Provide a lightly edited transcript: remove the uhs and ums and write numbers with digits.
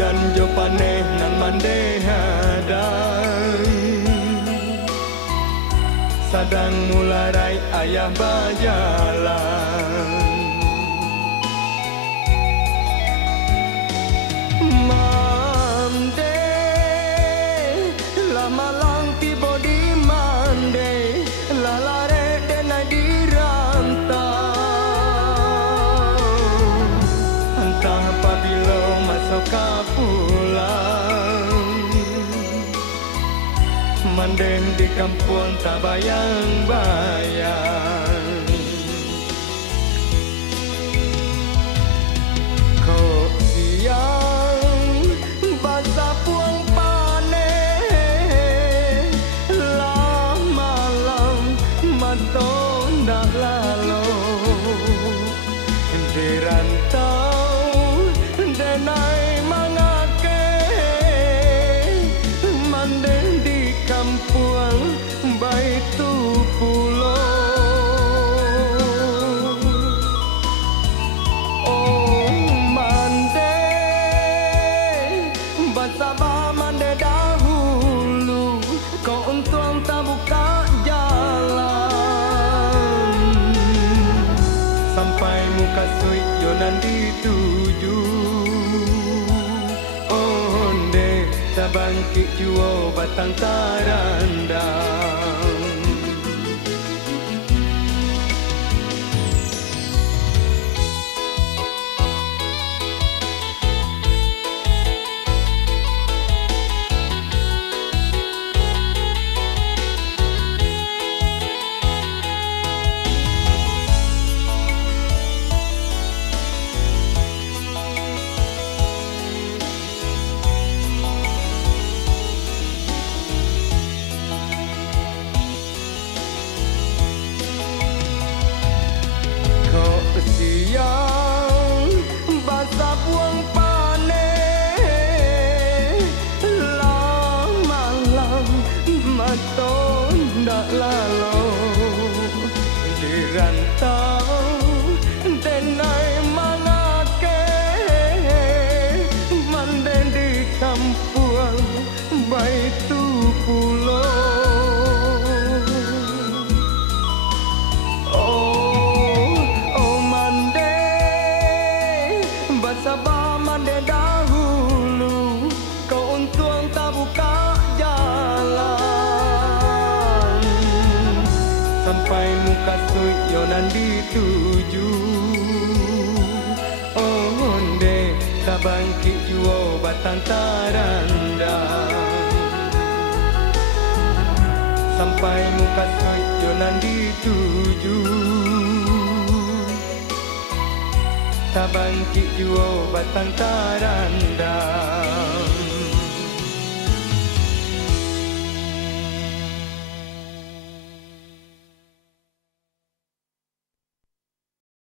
janjo paneh nan mande hadang sadang mularai ayah bajalan mande lama lang tiba di mande lalare denai dirantau entah apabila masuk ke pulang mandem di kampung tak bayang-bayang kok siang basah puang paneh lah malam maton dah lalu di rantau denai mangake mandem di kampung baitu pulau oh mande basabah mande dahulu kau untung tak buka jalan sampai muka suik jonan dituju onde tabangkit juo batang tarandang siang basah buang paneh lah malam maton dak lalu di rantau denai mangake manden di kampung baitu pulau basabah mande dahulu kau untung tak buka jalan sampai muka suik yonan dituju onde tak bangkit juo batang tarandang sampai muka suik yonan dituju tak bangkit juo batang tarandang